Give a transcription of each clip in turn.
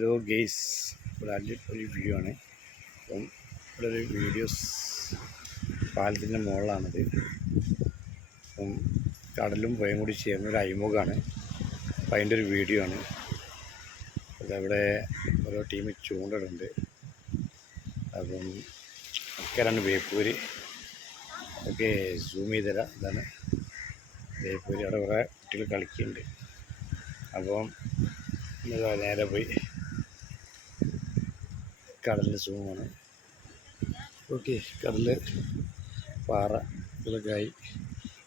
Hello guys, ഇവിടെ ഒരു view ആണ്. അപ്പം ഇവിടെ ഒരു വീഡിയോസ് പാലത്തിൻ്റെ മുകളിലാണത്. അപ്പം കടലും പുഴയും കൂടി ചേർന്നൊരു അഴിമുഖമാണ്. അപ്പം അതിൻ്റെ ഒരു വീഡിയോ ആണ്. അതവിടെ ഓരോ ടീം ചൂണ്ടിടുന്നുണ്ട്. അപ്പം അക്കരാണ് ബേപ്പൂര്. അതൊക്കെ സൂം ചെയ്തുതരാം. ഇതാണ് ബേപ്പൂര്. അവിടെ കുറേ കുട്ടികൾ കളിക്കുന്നുണ്ട്. അപ്പം നേരെ പോയി കടലിൻ്റെ സൂമാണ്. ഓക്കെ, കടൽ പാറ ഇതൊക്കെ ആയി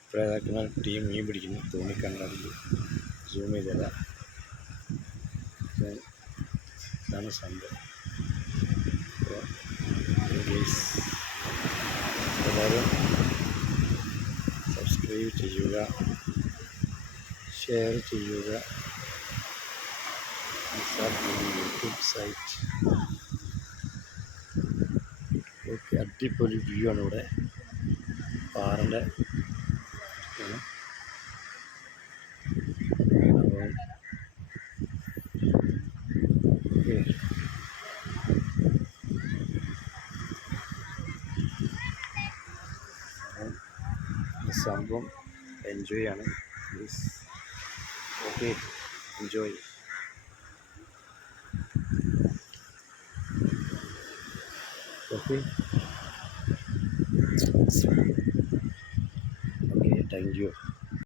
ഇവിടെ ഇതാക്കുന്ന ടീം മീൻ പിടിക്കുന്നു. തോണിക്കണ്ടറിൽ സൂം ചെയ്തല്ല. ഇതാണ് സംഭവം. എല്ലാവരും സബ്സ്ക്രൈബ് ചെയ്യുക, ഷെയർ ചെയ്യുക. YouTube site. ഓക്കെ, അടിപൊളി വ്യൂ ആണ് ഇവിടെ. പാറൻ്റെ അപ്പം ഓക്കെ, സംഭവം എൻജോയ് ആണ്. Please okay, enjoy. Okay okay, thank U.